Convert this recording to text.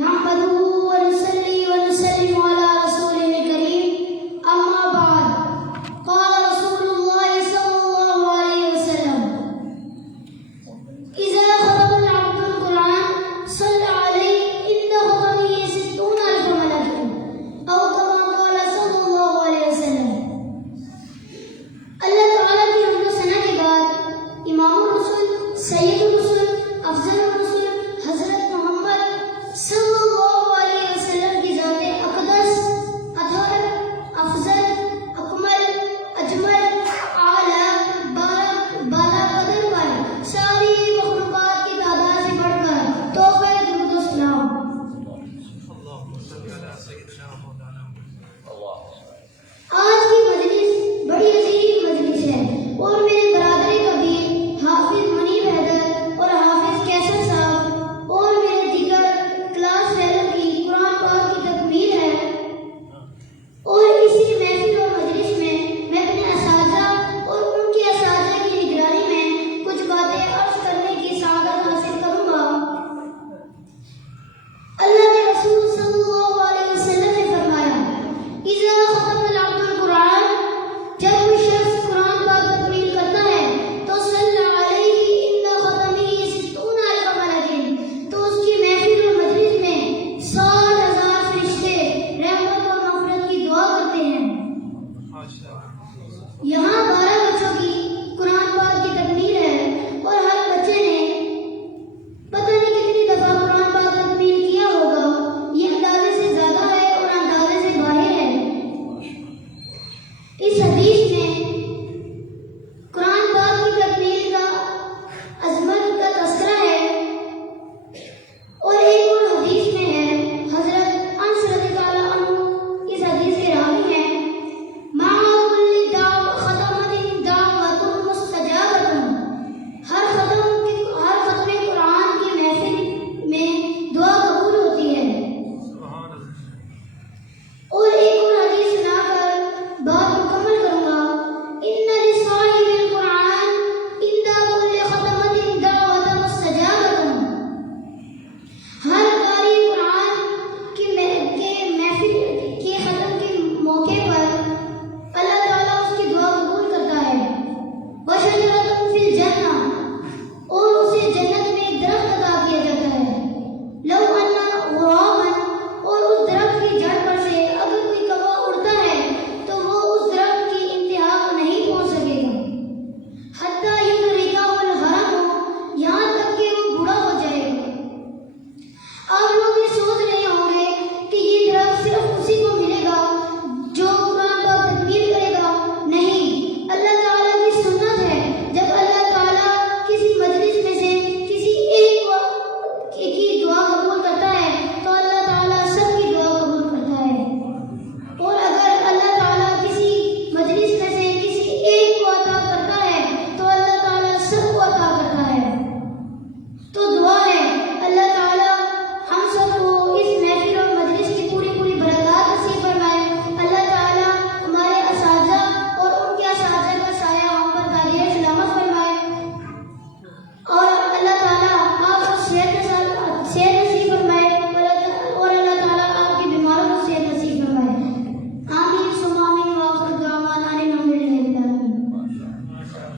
نحمده ونصلي ونسلم على رسوله الكريم أما بعد قال رسول الله صلى الله عليه وسلم إذا ختم العبد القرآن صلى عليه عند ختمه 60,000 ملك أو كما قال صلى الله عليه وسلم. اللہ تعالیٰ کی حمد و ثنا کے بعد امام الرسول سید الرسول افضل